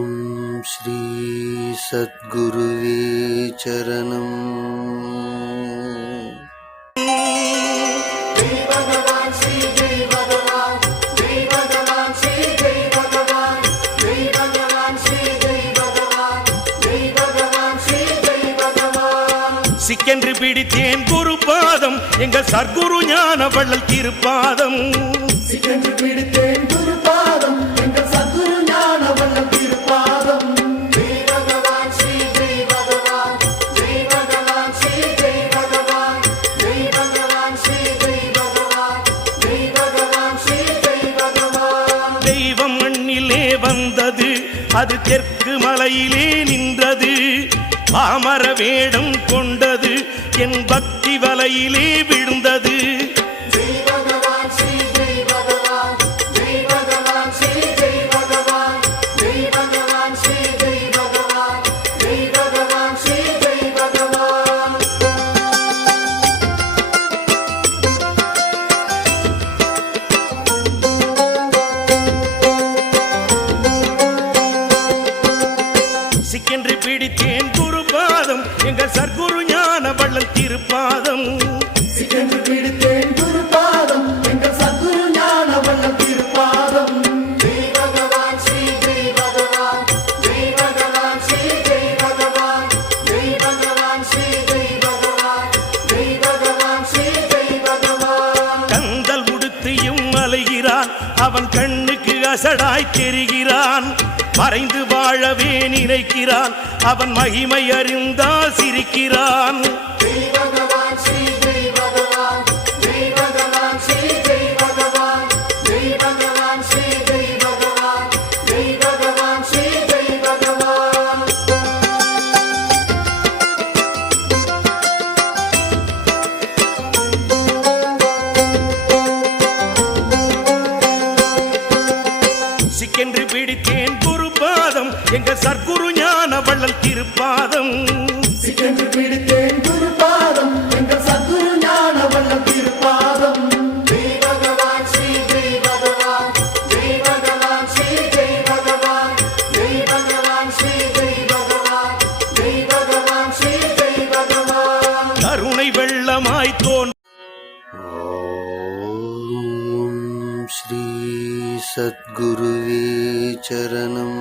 ॐ श्री सद्गुरुवे चरणम् சிக்கென்று பிடித்தேன் குரு பாதம் எங்கள் சர்க்குரு ஞான வள்ளல் திருப்பாதம் சிக்கென்று பிடித்தேன் குருபாதம் எங்கள் அது தெற்கு மலையிலே நின்றது. பாமர வேடம் கொண்டது என் பக்தி வலையிலே விழுந்தது. சிக்கென்று பிடித்தேன் குரு பாதம் எங்கள் சர்க்குரு ஞான வள்ளல் திருப்பாதம். சிக்கென்று பிடித்தேன் குருபாதம். எங்கள் சத்குரு ஞான வல்லம் திருப்பாதம். அவன் கண்ணுக்கு அசடாய் தெரிகிறான். மறைந்து வாழவே நினைக்கிறான். அவன் மகிமை அறிந்தால் சிரிக்கிறான். சிக்கென்று பிடித்தேன் குரு பாதம் எங்க சர்க்குரு ஞான வள்ளல் திருப்பாதம். சிக்கென்று பிடித்தேன் सद्गुरुवे चरणम्